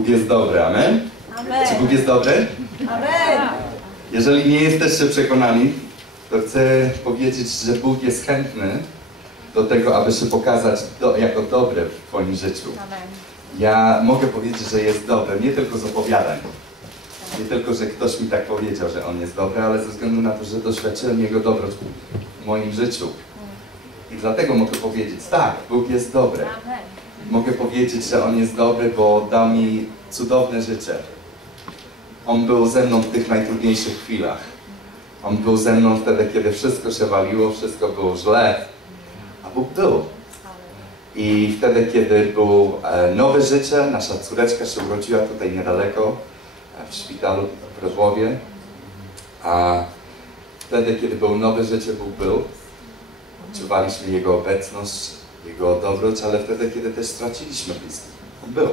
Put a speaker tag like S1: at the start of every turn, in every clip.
S1: Bóg jest dobry, amen?
S2: Amen.
S1: Czy Bóg jest dobry?
S2: Amen.
S1: Jeżeli nie jesteście przekonani, to chcę powiedzieć, że Bóg jest chętny do tego, aby się pokazać do, jako dobry w Twoim życiu.
S2: Amen.
S1: Ja mogę powiedzieć, że jest dobry, nie tylko z opowiadań. Nie tylko, że ktoś mi tak powiedział, że On jest dobry, ale ze względu na to, że doświadczyłem Jego dobroć w moim życiu. I dlatego mogę powiedzieć, tak, Bóg jest dobry.
S2: Amen.
S1: Mogę powiedzieć, że On jest dobry, bo dał mi cudowne życie. On był ze mną w tych najtrudniejszych chwilach. On był ze mną wtedy, kiedy wszystko się waliło, wszystko było źle, a Bóg był. I wtedy, kiedy było e, nowe życie, nasza córeczka się urodziła tutaj niedaleko, e, w szpitalu w Rozłowie, a wtedy, kiedy było nowe życie, Bóg był. Odczuwaliśmy Jego obecność, Jego dobroć, ale wtedy, kiedy też straciliśmy bliskich, On był.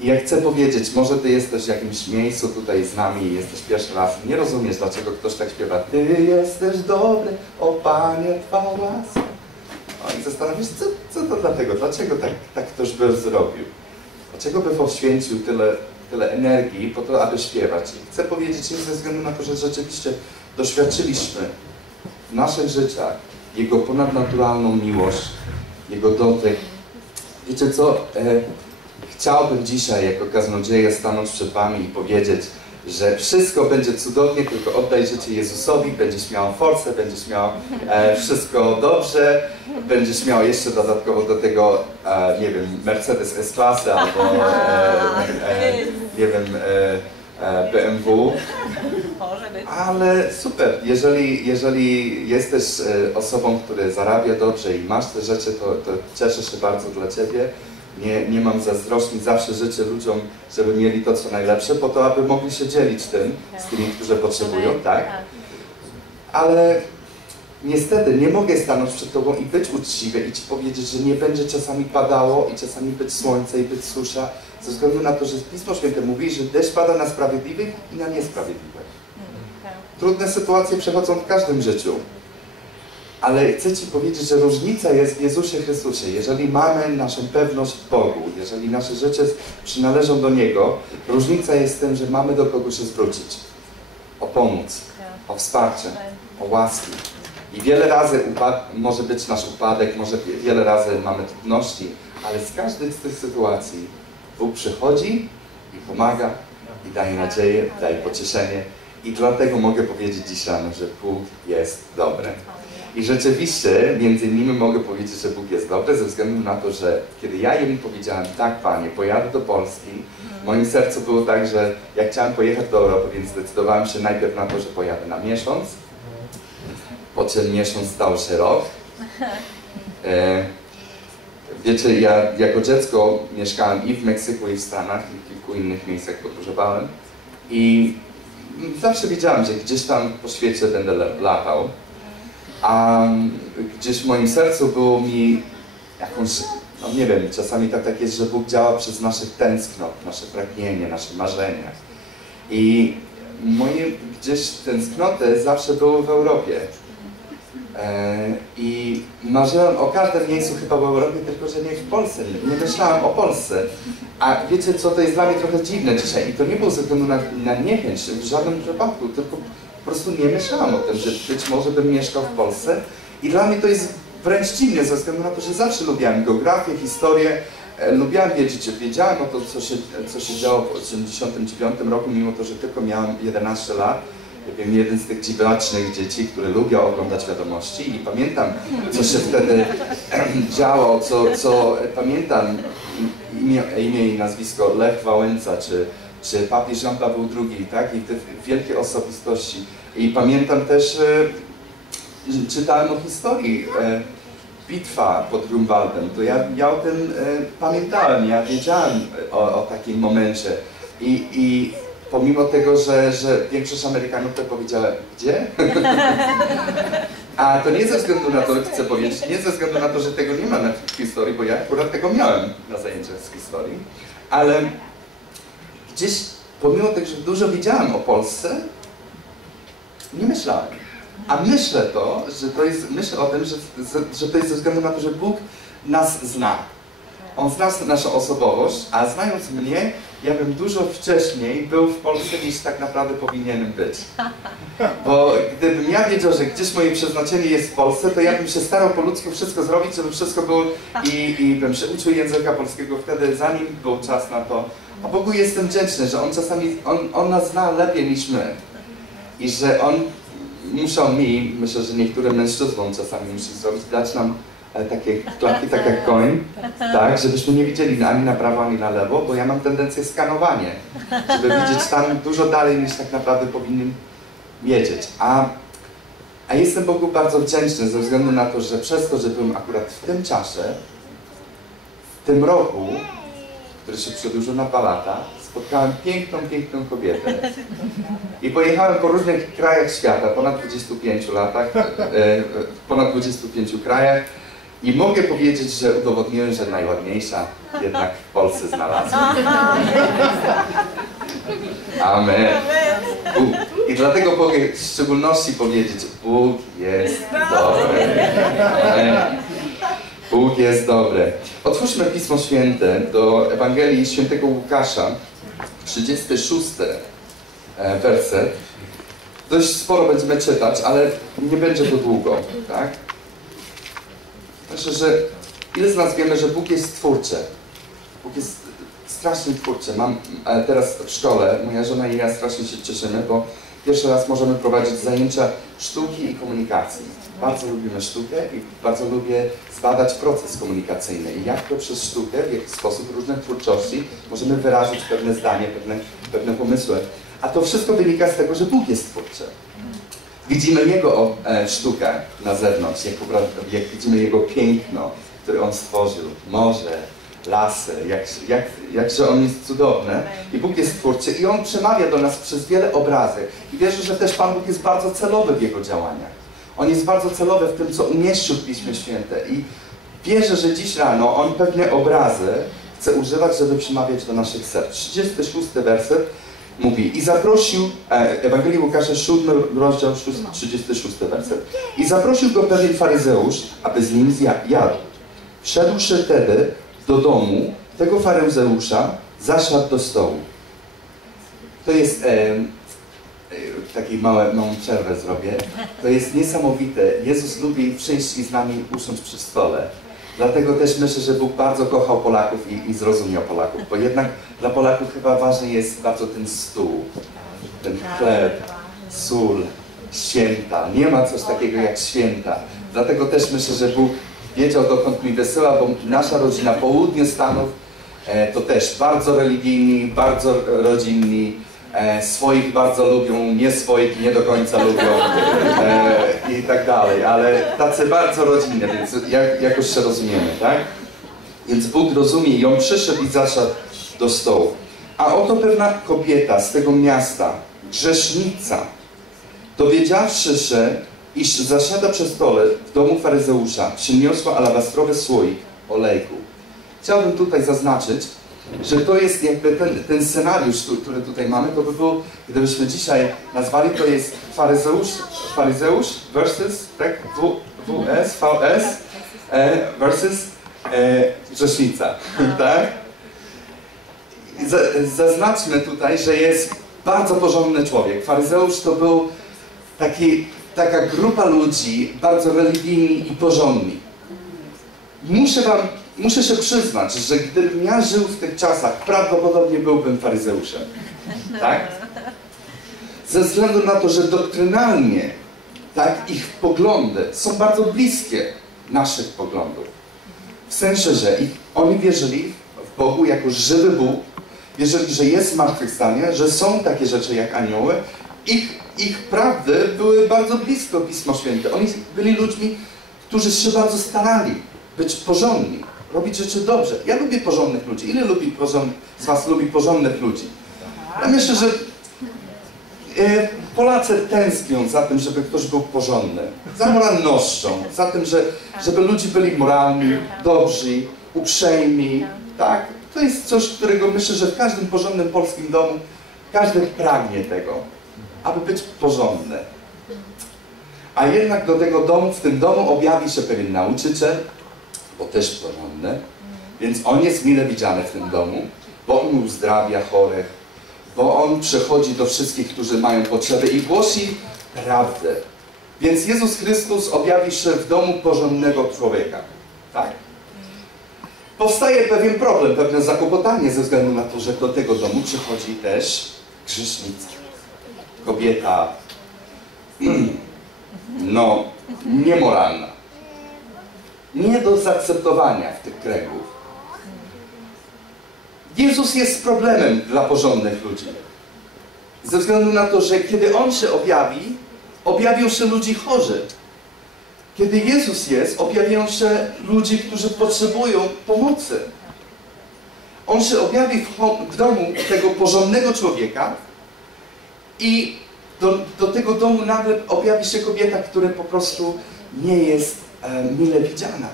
S1: I ja chcę powiedzieć, może Ty jesteś w jakimś miejscu tutaj z nami i jesteś pierwszy raz nie rozumiesz, dlaczego ktoś tak śpiewa Ty jesteś dobry, o Panie, Twa łaska. O, I zastanawiasz co, co to dlatego, dlaczego tak, tak ktoś by zrobił? Dlaczego by poświęcił tyle, tyle energii po to, aby śpiewać? I chcę powiedzieć nie ze względu na to, że rzeczywiście doświadczyliśmy w naszych życiach Jego ponadnaturalną miłość, Jego dotyk. Wiecie co? E, chciałbym dzisiaj jako kaznodzieja stanąć przed Wami i powiedzieć, że wszystko będzie cudownie, tylko oddaj życie Jezusowi, będziesz miał forsę, będziesz miał e, wszystko dobrze, będziesz miał jeszcze dodatkowo do tego, e, nie wiem, Mercedes S-klasy albo, e, e, nie wiem, e, e, BMW.
S2: Może być.
S1: Ale super, jeżeli, jeżeli jesteś e, osobą, która zarabia dobrze i masz te rzeczy, to, to cieszę się bardzo dla Ciebie. Nie, nie mam zazdrośni, zawsze życzę ludziom, żeby mieli to, co najlepsze, po to, aby mogli się dzielić tym z tymi, którzy potrzebują, tak? Ale niestety nie mogę stanąć przed Tobą i być uczciwy i Ci powiedzieć, że nie będzie czasami padało i czasami być słońce i być susza, ze względu na to, że Pismo Święte mówi, że deszcz pada na sprawiedliwych i na niesprawiedliwych. Trudne sytuacje przechodzą w każdym życiu. Ale chcę Ci powiedzieć, że różnica jest w Jezusie Chrystusie. Jeżeli mamy naszą pewność w Bogu, jeżeli nasze życie przynależą do Niego, różnica jest w tym, że mamy do kogo się zwrócić. O pomoc, o wsparcie, o łaski. I wiele razy może być nasz upadek, może wie- wiele razy mamy trudności, ale z każdej z tych sytuacji Bóg przychodzi i pomaga, i daje nadzieję, daje pocieszenie. I dlatego mogę powiedzieć dziś rano, że Bóg jest dobry. I rzeczywiście, między innymi mogę powiedzieć, że Bóg jest dobry, ze względu na to, że kiedy ja Jemu powiedziałem, tak Panie, pojadę do Polski, w moim sercu było tak, że ja chciałem pojechać do Europy, więc zdecydowałem się najpierw na to, że pojadę na miesiąc, po czym miesiąc stał się rok. E, wiecie, ja jako dziecko mieszkałem i w Meksyku, i w Stanach, i w kilku innych miejscach podróżowałem i zawsze wiedziałem, że gdzieś tam po świecie będę latał. A gdzieś w moim sercu było mi jakąś, no nie wiem, czasami tak, tak jest, że Bóg działa przez naszych tęsknot, nasze pragnienie, nasze marzenia. I moje gdzieś tęsknoty zawsze były w Europie. E, I marzyłem o każdym miejscu chyba w Europie, tylko że nie w Polsce. Nie myślałem o Polsce. A wiecie co, to jest dla mnie trochę dziwne dzisiaj. I to nie było ze względu na, na niechęć w żadnym przypadku, tylko po prostu nie myślałem o tym, że być może bym mieszkał w Polsce. I dla mnie to jest wręcz dziwne, ze względu na to, że zawsze lubiłem geografię, historię, e, lubiałem wiedzieć, wiedziałem o to, co się, co się działo w 1989 roku, mimo to, że tylko miałem 11 lat. Ja byłem jeden z tych dziwacznych dzieci, które lubią oglądać wiadomości i pamiętam, co się wtedy działo, co, co pamiętam imię, imię i nazwisko Lech Wałęsa, czy, czy papież Jan Paweł II, tak? I te wielkie osobistości. I pamiętam też, e, czytałem o historii e, bitwa pod Grunwaldem, to ja, ja o tym e, pamiętałem, ja wiedziałem o, o takim momencie. I, i pomimo tego, że, że większość Amerykanów to powiedziała, gdzie? A to nie ze względu na to, chcę powiedzieć, nie ze względu na to, że tego nie ma na historii, bo ja akurat tego miałem na zajęciach z historii, ale gdzieś pomimo tego, że dużo wiedziałem o Polsce, nie myślałem. A myślę to, że to jest, myślę o tym, że, że to jest ze względu na to, że Bóg nas zna. On zna naszą osobowość, a znając mnie, ja bym dużo wcześniej był w Polsce niż tak naprawdę powinienem być. Bo gdybym ja wiedział, że gdzieś moje przeznaczenie jest w Polsce, to ja bym się starał po ludzku wszystko zrobić, żeby wszystko było i, i bym się uczył języka polskiego wtedy, zanim był czas na to. A Bogu jestem wdzięczny, że On czasami, On, on nas zna lepiej niż my. I że On musiał mi, myślę, że niektórym mężczyznom czasami musi zrobić, dać nam takie klapki, tak jak koń, tak, żebyśmy nie widzieli ani na prawo, ani na lewo, bo ja mam tendencję skanowanie, żeby widzieć tam dużo dalej niż tak naprawdę powinien wiedzieć. A, a jestem Bogu bardzo wdzięczny ze względu na to, że przez to, że byłem akurat w tym czasie, w tym roku, który się przedłużył na dwa lata, spotkałem piękną, piękną kobietę. I pojechałem po różnych krajach świata, ponad 25 latach, e, e, ponad 25 krajach. I mogę powiedzieć, że udowodniłem, że najładniejsza jednak w Polsce znalazłem. Amen. Bóg. I dlatego mogę w szczególności powiedzieć, Bóg jest dobry. Amen. Bóg jest dobry. Otwórzmy Pismo Święte do Ewangelii Świętego Łukasza, 36 e, werset. Dość sporo będziemy czytać, ale nie będzie to długo, tak? Myślę, że ile z nas wiemy, że Bóg jest twórczy. Bóg jest strasznie twórczy. Mam teraz w szkole, moja żona i ja strasznie się cieszymy, bo pierwszy raz możemy prowadzić zajęcia sztuki i komunikacji. Bardzo lubimy sztukę i bardzo lubię zbadać proces komunikacyjny i jak to przez sztukę, w jaki sposób różne twórczości możemy wyrazić pewne zdanie, pewne, pewne pomysły. A to wszystko wynika z tego, że Bóg jest twórczy. Widzimy Jego e, sztukę na zewnątrz, jak, jak widzimy Jego piękno, które On stworzył, morze, lasy, jak, jak, jakże On jest cudowny. I Bóg jest twórczy i On przemawia do nas przez wiele obrazy. I wierzę, że też Pan Bóg jest bardzo celowy w Jego działaniach. On jest bardzo celowy w tym, co umieścił w Piśmie Święte. I wierzę, że dziś rano On pewne obrazy chce używać, żeby przemawiać do naszych serc. 36 werset mówi i zaprosił, e, Ewangelii Łukasza, 7 rozdział, 36 werset. I zaprosił go pewien faryzeusz, aby z nim jadł. Wszedłszy wtedy do domu tego faryzeusza, zasiadł do stołu. To jest, e, e, takiej małe, małą przerwę zrobię. To jest niesamowite. Jezus lubi przyjść i z nami usiąść przy stole. Dlatego też myślę, że Bóg bardzo kochał Polaków i, i zrozumiał Polaków, bo jednak dla Polaków chyba ważny jest bardzo ten stół, ten chleb, sól, święta. Nie ma coś takiego jak święta. Dlatego też myślę, że Bóg wiedział dokąd mi wysyła, bo nasza rodzina, południe Stanów, e, to też bardzo religijni, bardzo rodzinni, e, swoich bardzo lubią, nie swoich nie do końca lubią e, i tak dalej, ale tacy bardzo rodzinne, więc jak, jakoś się rozumiemy, tak? Więc Bóg rozumie i on przyszedł i zasiadł do stołu. A oto pewna kobieta z tego miasta, grzesznica, dowiedziawszy się, iż zasiada przy stole w domu faryzeusza, przyniosła alabastrowy słoik olejku. Chciałbym tutaj zaznaczyć, że to jest jakby ten, ten scenariusz, który tutaj mamy, to by był, gdybyśmy dzisiaj nazwali, to jest faryzeusz, faryzeusz versus, tak, w, WS, VS e, versus e, tak? Zaznaczmy tutaj, że jest bardzo porządny człowiek. Faryzeusz to był taki, taka grupa ludzi, bardzo religijni i porządni. Muszę wam muszę się przyznać, że gdybym ja żył w tych czasach, prawdopodobnie byłbym faryzeuszem. Tak? Ze względu na to, że doktrynalnie tak, ich poglądy są bardzo bliskie naszych poglądów. W sensie, że ich, oni wierzyli w Bogu jako żywy Bóg, wierzyli, że jest zmartwychwstanie, że są takie rzeczy jak anioły. Ich, ich prawdy były bardzo blisko Pismo Święte. Oni byli ludźmi, którzy się bardzo starali być porządni robić rzeczy dobrze. Ja lubię porządnych ludzi. Ile lubi porząd... z Was lubi porządnych ludzi? Ja myślę, że e, Polacy tęsknią za tym, żeby ktoś był porządny, za moralnością, za tym, że, żeby ludzie byli moralni, dobrzy, uprzejmi, tak? To jest coś, którego myślę, że w każdym porządnym polskim domu każdy pragnie tego, aby być porządny. A jednak do tego domu, w tym domu objawi się pewien nauczyciel, bo też porządne, Więc on jest mile widziany w tym domu, bo on uzdrawia chorych, bo on przychodzi do wszystkich, którzy mają potrzeby i głosi prawdę. Więc Jezus Chrystus objawi się w domu porządnego człowieka. Tak? Powstaje pewien problem, pewne zakłopotanie ze względu na to, że do tego domu przychodzi też grzesznica. Kobieta, no, niemoralna. Nie do zaakceptowania w tych kręgów. Jezus jest problemem dla porządnych ludzi. Ze względu na to, że kiedy On się objawi, objawią się ludzi chorzy. Kiedy Jezus jest, objawiają się ludzi, którzy potrzebują pomocy. On się objawi w, domu tego porządnego człowieka i do, do, tego domu nagle objawi się kobieta, która po prostu nie jest mile widziana.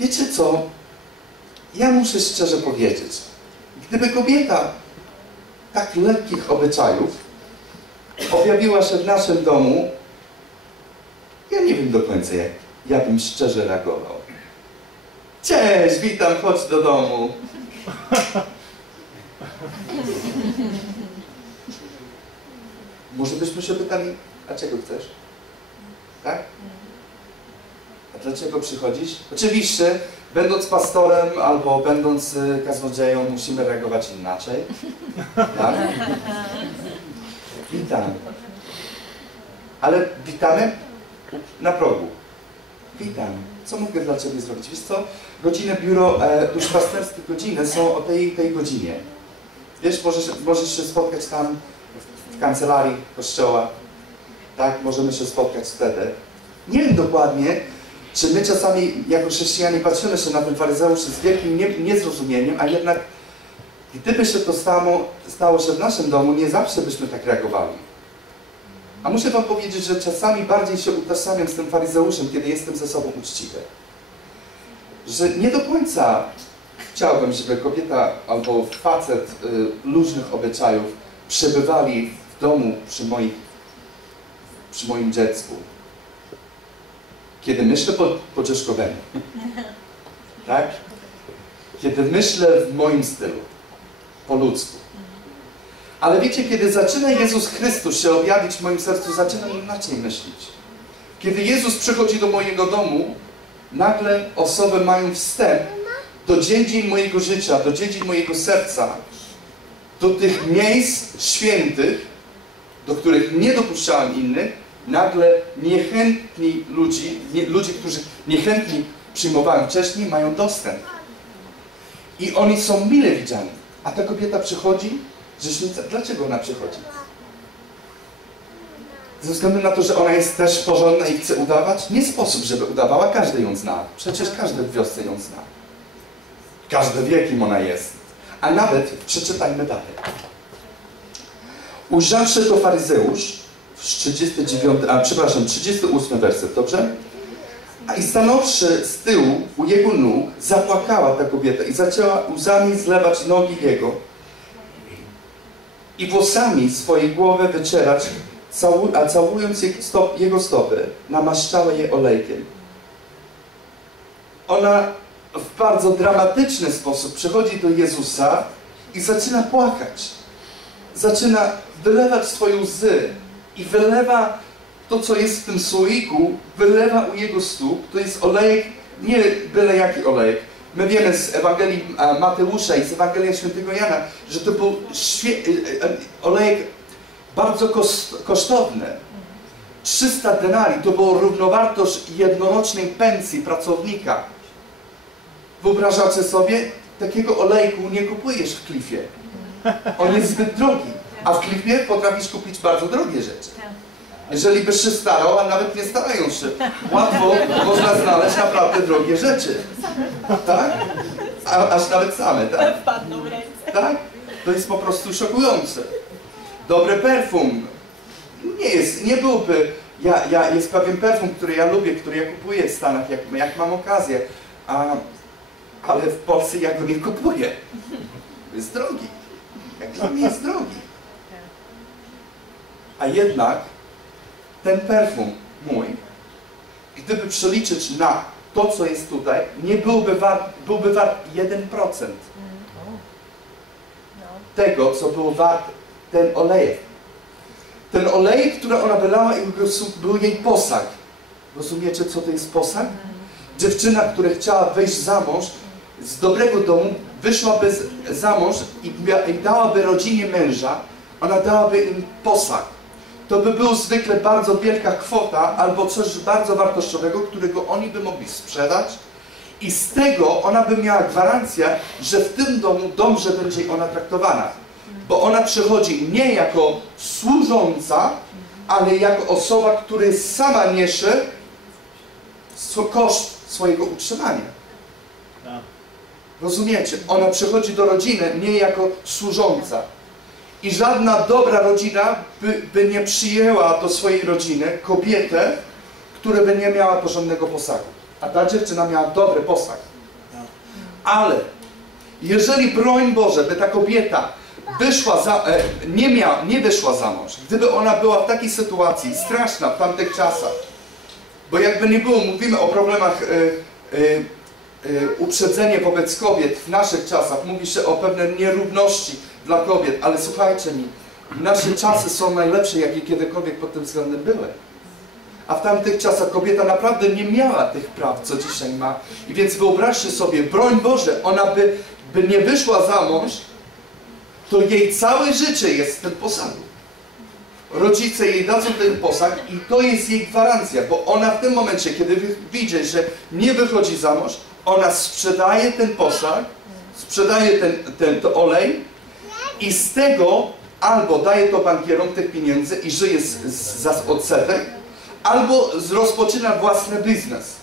S1: Wiecie co? Ja muszę szczerze powiedzieć, gdyby kobieta tak lekkich obyczajów objawiła się w naszym domu, ja nie wiem do końca, jak ja bym szczerze reagował. Cześć, witam, chodź do domu. Może byśmy się pytali, a czego chcesz? Tak? A dlaczego przychodzisz? Oczywiście, będąc pastorem albo będąc y, kaznodzieją, musimy reagować inaczej. Tak? Witam. Ale witamy na progu. Witam. Co mogę dla Ciebie zrobić? Wiesz co? Godziny biuro e, duszpasterskie godziny są o tej tej godzinie. Wiesz, możesz, możesz się spotkać tam w, w kancelarii kościoła. Tak? Możemy się spotkać wtedy. Nie wiem dokładnie, czy my czasami jako chrześcijanie patrzymy się na ten faryzeusz z wielkim nie, niezrozumieniem, a jednak gdyby się to stało, stało się w naszym domu, nie zawsze byśmy tak reagowali. A muszę Wam powiedzieć, że czasami bardziej się utożsamiam z tym faryzeuszem, kiedy jestem ze sobą uczciwy. Że nie do końca chciałbym, żeby kobieta albo facet y, różnych obyczajów przebywali w domu przy, moich, przy moim dziecku. Kiedy myślę po, po dzieszkowemu. Tak? Kiedy myślę w moim stylu. Po ludzku. Ale wiecie, kiedy zaczyna Jezus Chrystus się objawić w moim sercu, zaczynam inaczej myśleć. Kiedy Jezus przychodzi do mojego domu, nagle osoby mają wstęp do dziedzin mojego życia, do dziedzin mojego serca, do tych miejsc świętych, do których nie dopuszczałem innych, nagle niechętni ludzi, nie, ludzie, którzy niechętni przyjmowałem wcześniej, mają dostęp. I oni są mile widziani. A ta kobieta przychodzi, grzesznica, dlaczego ona przychodzi? Ze względu na to, że ona jest też porządna i chce udawać? Nie sposób, żeby udawała, każdy ją zna. Przecież każdy w wiosce ją zna. Każdy wie, kim ona jest. A nawet, przeczytajmy dalej. Ujrzawszy to faryzeusz, 39, a przepraszam, 38 werset, dobrze? A i stanąwszy z tyłu u jego nóg, zapłakała ta kobieta i zaczęła łzami zlewać nogi jego i włosami swojej głowy wycierać, a całując jego stopy, namaszczała je olejkiem. Ona w bardzo dramatyczny sposób przychodzi do Jezusa i zaczyna płakać. Zaczyna wylewać swoje łzy i wylewa to, co jest w tym słoiku, wylewa u jego stóp. To jest olejek, nie byle jaki olejek. My wiemy z Ewangelii Mateusza i z Ewangelii Świętego Jana, że to był olejek bardzo kosztowny. 300 denari to była równowartość jednorocznej pensji pracownika. Wyobrażacie sobie? Takiego olejku nie kupujesz w klifie. On jest zbyt drogi. A w klifie potrafisz kupić bardzo drogie rzeczy. Jeżeli byś się starał, a nawet nie starają się, łatwo można znaleźć naprawdę drogie rzeczy. Tak? A, aż nawet same, tak?
S2: Wpadną w ręce.
S1: Tak? To jest po prostu szokujące. Dobry perfum. Nie jest, nie byłby... Ja, ja, jest pewien perfum, który ja lubię, który ja kupuję w Stanach, jak, jak mam okazję. A, ale w Polsce ja go nie kupuję. Jest drogi. Jak dla mnie jest drogi. A jednak ten perfum mój, gdyby przeliczyć na to, co jest tutaj, nie byłby wart, byłby wart 1%
S2: No.
S1: tego, co był wart ten olejek. Ten olejek, który ona wylała, i był, jej posag. Rozumiecie, co to jest posag? Dziewczyna, która chciała wyjść za mąż, z dobrego domu, wyszłaby za mąż i, i dałaby rodzinie męża, ona dałaby im posag. To by była zwykle bardzo wielka kwota albo coś bardzo wartościowego, którego oni by mogli sprzedać i z tego ona by miała gwarancję, że w tym domu dobrze będzie ona traktowana. Bo ona przychodzi nie jako służąca, ale jako osoba, która sama niesie koszt swojego utrzymania.
S3: Tak.
S1: Rozumiecie? Ona przychodzi do rodziny nie jako służąca. I żadna dobra rodzina by, by nie przyjęła do swojej rodziny kobietę, która by nie miała porządnego posagu. A ta dziewczyna miała dobry posag. Ale jeżeli, broń Boże, by ta kobieta wyszła za, e, nie, nie wyszła za mąż, gdyby ona była w takiej sytuacji, straszna w tamtych czasach, bo jakby nie było, mówimy o problemach e, e, e, wobec kobiet w naszych czasach, mówi się o pewnej nierówności dla kobiet, ale słuchajcie mi, nasze czasy są najlepsze, jakie kiedykolwiek pod tym względem były. A w tamtych czasach kobieta naprawdę nie miała tych praw, co dzisiaj ma. I więc wyobraźcie sobie, broń Boże, ona by, by nie wyszła za mąż, to jej całe życie jest w tym posagu. Rodzice jej dadzą ten posag i to jest jej gwarancja, bo ona w tym momencie, kiedy widzi, że nie wychodzi za mąż, ona sprzedaje ten posag, sprzedaje ten, ten to olej i z tego albo daje to bankierom tych pieniędzy i żyje z, z, z odsetek, albo rozpoczyna własny biznes.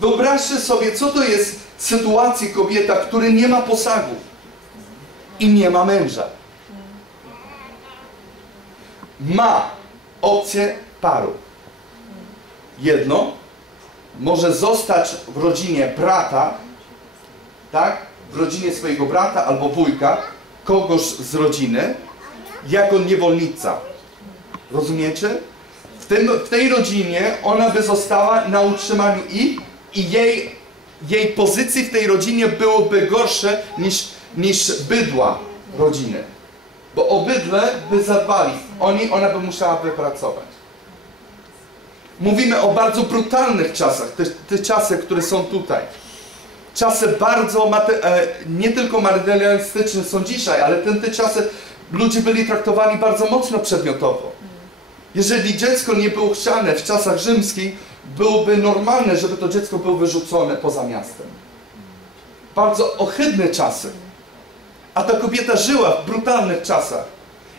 S1: Wyobraźcie sobie, co to jest sytuacja kobieta, która nie ma posagu i nie ma męża. Ma opcję paru. Jedno, może zostać w rodzinie brata, tak? W rodzinie swojego brata albo wujka, kogoś z rodziny, jako niewolnica. Rozumiecie? W, tym, w tej rodzinie ona by została na utrzymaniu ich i jej, jej pozycji w tej rodzinie byłoby gorsze niż, niż bydła rodziny. Bo o bydle by zadbali. Oni, ona by musiała wypracować. Mówimy o bardzo brutalnych czasach, te, te czasy, które są tutaj. Czasy bardzo, e, nie tylko materialistyczne są dzisiaj, ale ten, te czasy ludzie byli traktowani bardzo mocno przedmiotowo. Jeżeli dziecko nie było chciane w czasach rzymskich, byłoby normalne, żeby to dziecko było wyrzucone poza miastem. Bardzo ohydne czasy. A ta kobieta żyła w brutalnych czasach.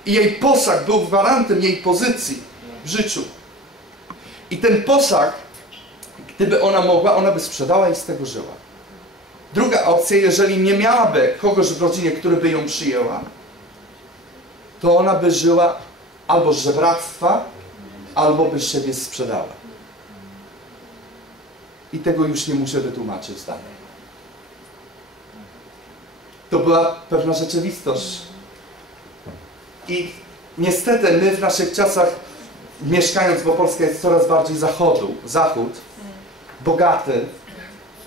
S1: I jej posag był gwarantem jej pozycji w życiu. I ten posag, gdyby ona mogła, ona by sprzedała i z tego żyła. Druga opcja, jeżeli nie miałaby kogoś w rodzinie, który by ją przyjęła, to ona by żyła albo żebractwa, albo by siebie sprzedała. I tego już nie muszę wytłumaczyć dalej. To była pewna rzeczywistość. I niestety my w naszych czasach, mieszkając, bo Polska jest coraz bardziej zachodu, zachód, bogaty,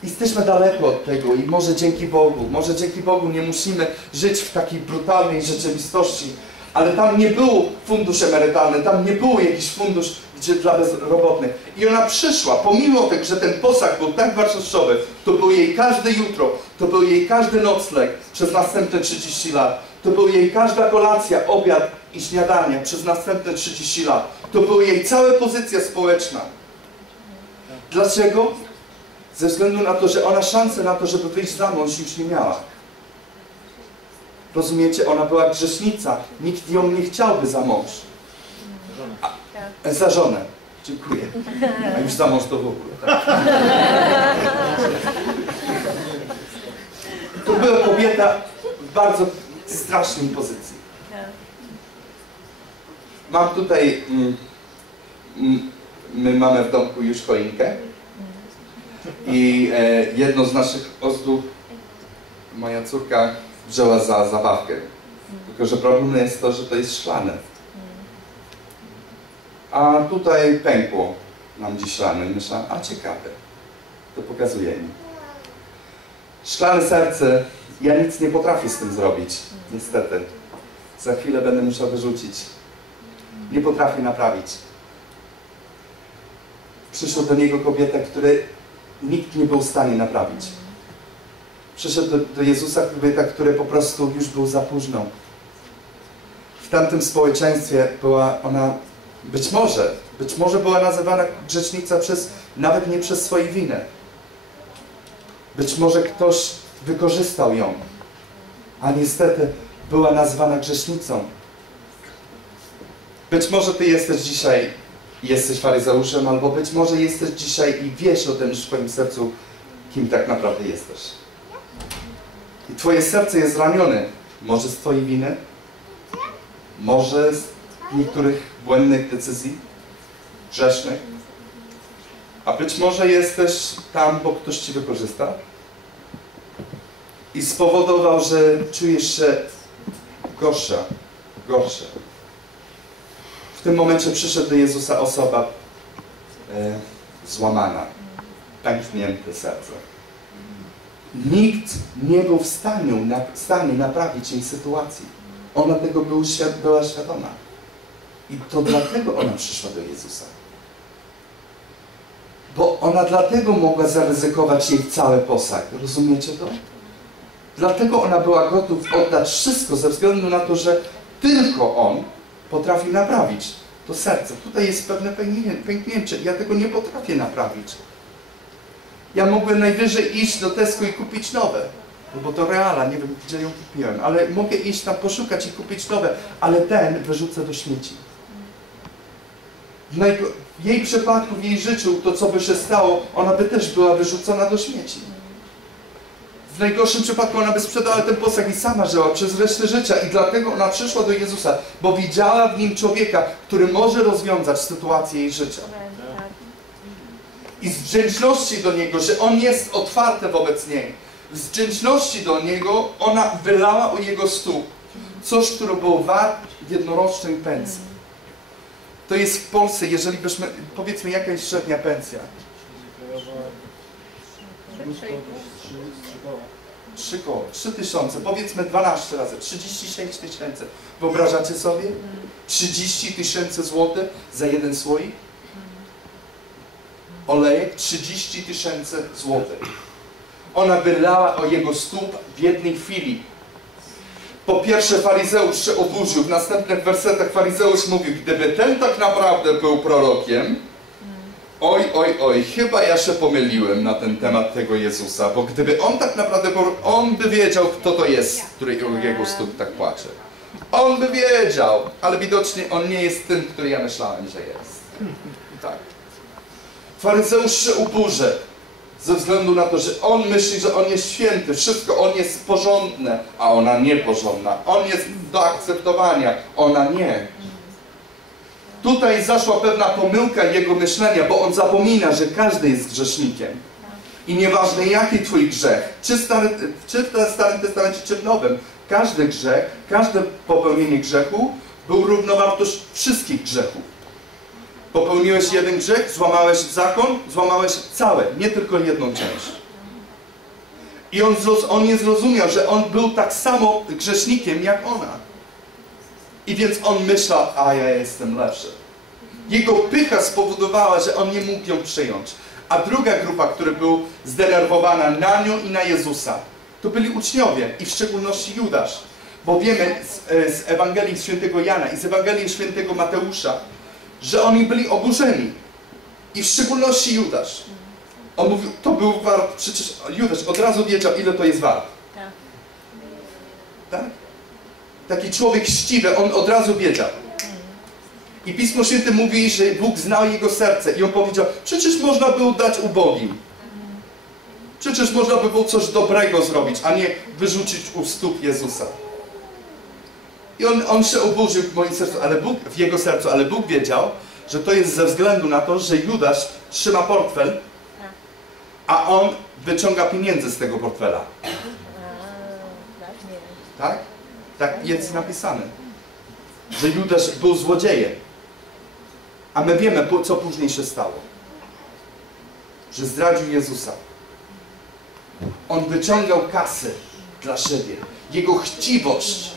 S1: jesteśmy daleko od tego i może dzięki Bogu, może dzięki Bogu nie musimy żyć w takiej brutalnej rzeczywistości, ale tam nie był fundusz emerytalny, tam nie było jakiś fundusz gdzie dla bezrobotnych. I ona przyszła, pomimo tego, że ten posag był tak wartościowy, to był jej każde jutro, to był jej każdy nocleg przez następne 30 lat, to był jej każda kolacja, obiad i śniadanie przez następne 30 lat. To była jej cała pozycja społeczna. Dlaczego? Ze względu na to, że ona szansę na to, żeby wyjść za mąż już nie miała. Rozumiecie? Ona była grzesznica. Nikt ją nie chciałby za mąż. E, Za żonę. Dziękuję. A już za mąż to w ogóle. Tak? To była kobieta w bardzo strasznej pozycji. Mam tutaj... Mm, mm, my mamy w domku już choinkę. I e, jedno z naszych ozdób moja córka wzięła za zabawkę. Tylko, że problem jest to, że to jest szklane. A tutaj pękło nam dziś rano i myślałem, a ciekawe. to pokazuję im. Szklane serce, ja nic nie potrafię z tym zrobić, niestety. Za chwilę będę musiał wyrzucić. Nie potrafię naprawić. Przyszła do niego kobieta, której nikt nie był w stanie naprawić. Przyszedł do, do Jezusa kobieta, która po prostu już był za późno. W tamtym społeczeństwie była ona, być może, być może była nazywana grzecznica przez, nawet nie przez swoją winę. Być może ktoś wykorzystał ją, a niestety była nazwana grzesznicą. Być może ty jesteś dzisiaj, jesteś faryzeuszem, albo być może jesteś dzisiaj i wiesz o tym w swoim sercu, kim tak naprawdę jesteś. I twoje serce jest ranione. Może z twojej winy, może z niektórych błędnych decyzji, grzesznych, a być może jesteś tam, bo ktoś ci wykorzystał i spowodował, że czujesz się gorsza, gorsza. W tym momencie przyszedł do Jezusa osoba e, złamana, pęknięte serce. Nikt nie był w stanie, na, stanie naprawić jej sytuacji. Ona tego był, była świadoma. I to dlatego ona przyszła do Jezusa. Bo ona dlatego mogła zaryzykować jej cały posag. Rozumiecie to? Dlatego ona była gotów oddać wszystko ze względu na to, że tylko On potrafi naprawić to serce. Tutaj jest pewne pęknięcie. Ja tego nie potrafię naprawić. Ja mogłem najwyżej iść do Tesco i kupić nowe. Bo to reala, nie wiem gdzie ją kupiłem, ale mogę iść tam poszukać i kupić nowe, ale ten wyrzucę do śmieci. W jej przypadku, w jej życiu, to co by się stało, ona by też była wyrzucona do śmieci. W najgorszym przypadku ona by sprzedała ten posag i sama żyła przez resztę życia. I dlatego ona przyszła do Jezusa, bo widziała w nim człowieka, który może rozwiązać sytuację jej życia. I z wdzięczności do Niego, że On jest otwarty wobec niej. Z wdzięczności do Niego ona wylała u Jego stóp coś, które było wart jednorocznej pensji. To jest w Polsce, jeżeli byśmy, powiedzmy, jakaś średnia pensja. Trzy koło, trzy tysiące, powiedzmy 12 razy, 36 tysięcy. Wyobrażacie sobie? 30 tysięcy złotych za jeden słoik? Olejek 30 tysięcy złotych. Ona wylała o jego stóp w jednej chwili. Po pierwsze faryzeusz się oburzył, w następnych wersetach faryzeusz mówił, gdyby ten tak naprawdę był prorokiem, oj, oj, oj, chyba ja się pomyliłem na ten temat tego Jezusa, bo gdyby on tak naprawdę, on by wiedział, kto to jest, który jego stóp tak płacze. On by wiedział, ale widocznie on nie jest tym, który ja myślałem, że jest. Tak. Faryzeusz się uburzy ze względu na to, że on myśli, że on jest święty, wszystko on jest porządne, a ona nieporządna. On jest do akceptowania, ona nie. Tutaj zaszła pewna pomyłka jego myślenia, bo on zapomina, że każdy jest grzesznikiem. I nieważne jaki twój grzech, czy, stary, czy w Starym Testamencie, czy w Nowym, każdy grzech, każde popełnienie grzechu był równowartość wszystkich grzechów. Popełniłeś jeden grzech, złamałeś zakon, złamałeś całe, nie tylko jedną część. I on, on nie zrozumiał, że on był tak samo grzesznikiem jak ona. I więc on myślał, a ja jestem lepszy. Jego pycha spowodowała, że on nie mógł ją przyjąć. A druga grupa, która była zdenerwowana na nią i na Jezusa, to byli uczniowie i w szczególności Judasz. Bo wiemy z, e, z Ewangelii Świętego Jana i z Ewangelii Świętego Mateusza, że oni byli oburzeni. I w szczególności Judasz. On mówił, to był wart, przecież Judasz od razu wiedział, ile to jest wart. Tak? tak? Taki człowiek ściwy, on od razu wiedział. I Pismo Święte mówi, że Bóg znał jego serce i on powiedział, przecież można było dać ubogim. Przecież można by było coś dobrego zrobić, a nie wyrzucić u stóp Jezusa. I on, on się oburzył w moim sercu, ale Bóg, w jego sercu, ale Bóg wiedział, że to jest ze względu na to, że Judasz trzyma portfel, a on wyciąga pieniędzy z tego portfela. Tak? Tak jest napisane. Że Judasz był złodziejem. A my wiemy, co później się stało. że zdradził Jezusa. On wyciągał kasę dla siebie. Jego chciwość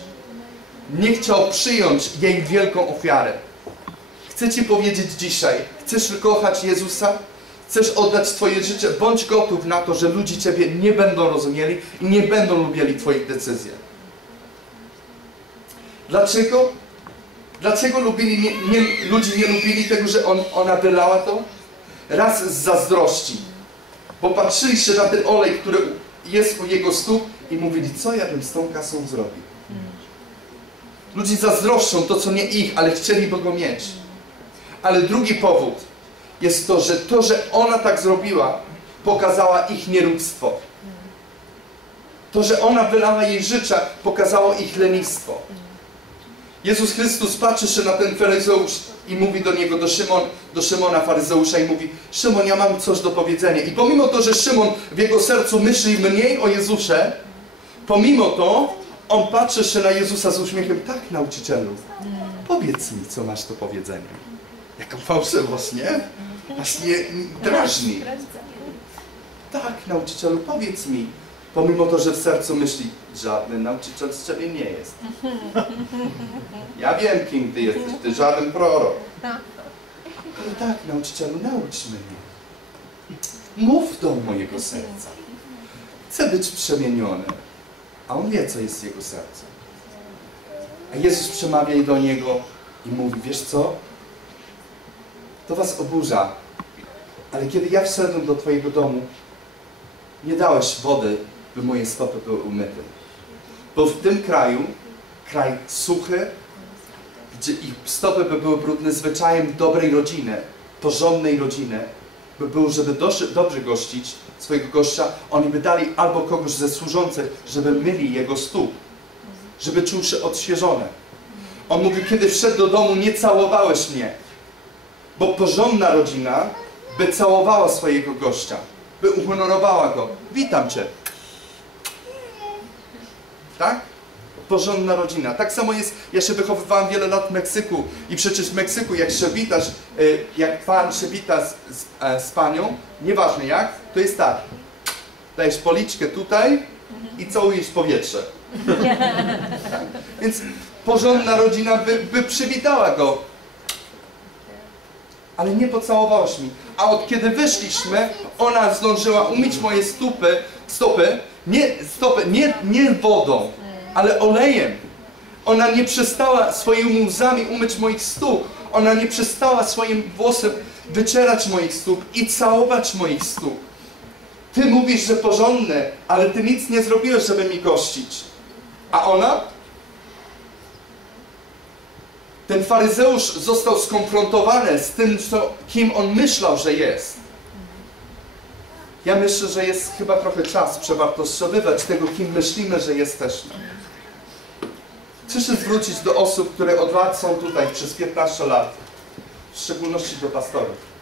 S1: nie chciał przyjąć jej wielką ofiarę. Chcę Ci powiedzieć dzisiaj, chcesz kochać Jezusa? Chcesz oddać Twoje życie? Bądź gotów na to, że ludzie Ciebie nie będą rozumieli i nie będą lubili Twoich decyzji. Dlaczego? Dlaczego lubili, nie, nie, ludzie nie lubili tego, że on, ona wylała to? Raz z zazdrości. Bo patrzyli się na ten olej, który jest u jego stóp i mówili, co ja bym z tą kasą zrobił. Ludzie zazdroszczą to, co nie ich, ale chcieliby go mieć. Ale drugi powód jest to, że to, że ona tak zrobiła, pokazała ich nieróbstwo. To, że ona wylała jej życia, pokazało ich lenistwo. Jezus Chrystus patrzy się na ten faryzeusz i mówi do niego, do, Szymon, do Szymona faryzeusza i mówi Szymon, ja mam coś do powiedzenia. I pomimo to, że Szymon w jego sercu myśli mniej o Jezusie, pomimo to on patrzy się na Jezusa z uśmiechem, tak nauczycielu, powiedz mi, co masz do powiedzenia. Jaką fałszywość, nie? Aż nie drażni. Tak, nauczycielu, powiedz mi. Pomimo to, że w sercu myśli, żaden nauczyciel z ciebie nie jest. Ja wiem, kim ty jesteś, ty żaden prorok. Ale tak, nauczycielu, naucz mnie. Mów do mojego serca. Chcę być przemieniony. A on wie, co jest jego sercu. A Jezus przemawia do niego i mówi, wiesz co? To was oburza, ale kiedy ja wszedłem do twojego domu, nie dałeś wody, by moje stopy były umyte. Bo w tym kraju, kraj suchy, gdzie ich stopy by były brudne, zwyczajem dobrej rodziny, porządnej rodziny, by było, żeby dobrze gościć swojego gościa, oni by dali albo kogoś ze służących, żeby myli jego stóp, żeby czuł się odświeżony. On mówi, kiedy wszedł do domu, nie całowałeś mnie, bo porządna rodzina by całowała swojego gościa, by uhonorowała go. Witam Cię. Tak? Porządna rodzina. Tak samo jest, ja się wychowywałem wiele lat w Meksyku i przecież w Meksyku jak się witasz, y, jak pan się wita z, z, e, z panią, nieważne jak, to jest tak. Dajesz policzkę tutaj i całujesz powietrze. tak? Więc porządna rodzina by, by przywitała go. Ale nie pocałowałaś mi. A od kiedy wyszliśmy, ona zdążyła umyć moje stopy, stopy, nie, stopy, nie, nie wodą, ale olejem. Ona nie przestała swoimi łzami umyć moich stóp. Ona nie przestała swoim włosem wycierać moich stóp i całować moich stóp. Ty mówisz, że porządne, ale ty nic nie zrobiłeś, żeby mi gościć. A ona? Ten faryzeusz został skonfrontowany z tym, co, kim on myślał, że jest. Ja myślę, że jest chyba trochę czas przewartościowywać tego, kim myślimy, że jesteśmy. Chcę się zwrócić do osób, które od lat są tutaj, przez 15 lat. W szczególności do pastorów.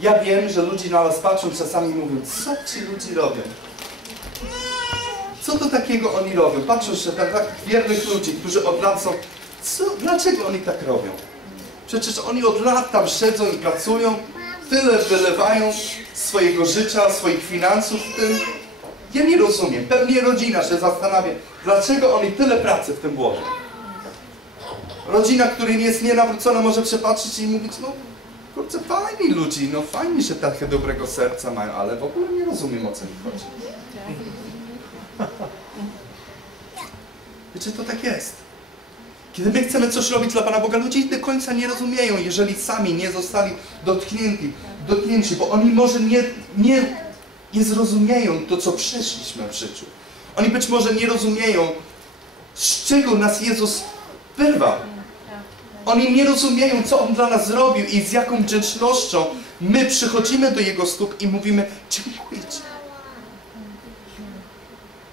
S1: Ja wiem, że ludzie na nas patrzą czasami i mówią, co ci ludzie robią? Co to takiego oni robią? Patrzą się na tak wiernych ludzi, którzy od lat są, co, dlaczego oni tak robią? Przecież oni od lat tam siedzą i pracują, tyle wylewają swojego życia, swoich finansów w tym. Ja nie rozumiem. Pewnie rodzina się zastanawia, dlaczego oni tyle pracy w tym włożą. Rodzina, która jest nienawrócona, może przepatrzeć i mówić, no kurczę, fajni ludzi, no fajni, że takie dobrego serca mają, ale w ogóle nie rozumiem, o co mi chodzi. Wiecie, to tak jest. Kiedy my chcemy coś robić dla Pana Boga, ludzie do końca nie rozumieją, jeżeli sami nie zostali dotknięci, dotknięci bo oni może nie, nie, nie zrozumieją to, co przeszliśmy w życiu. Oni być może nie rozumieją, z czego nas Jezus wyrwał. Oni nie rozumieją, co On dla nas zrobił i z jaką wdzięcznością my przychodzimy do Jego stóp i mówimy, dziękuję Ci.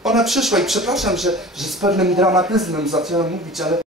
S1: Ona przyszła i przepraszam, że, że z pewnym dramatyzmem zaczęłam mówić, ale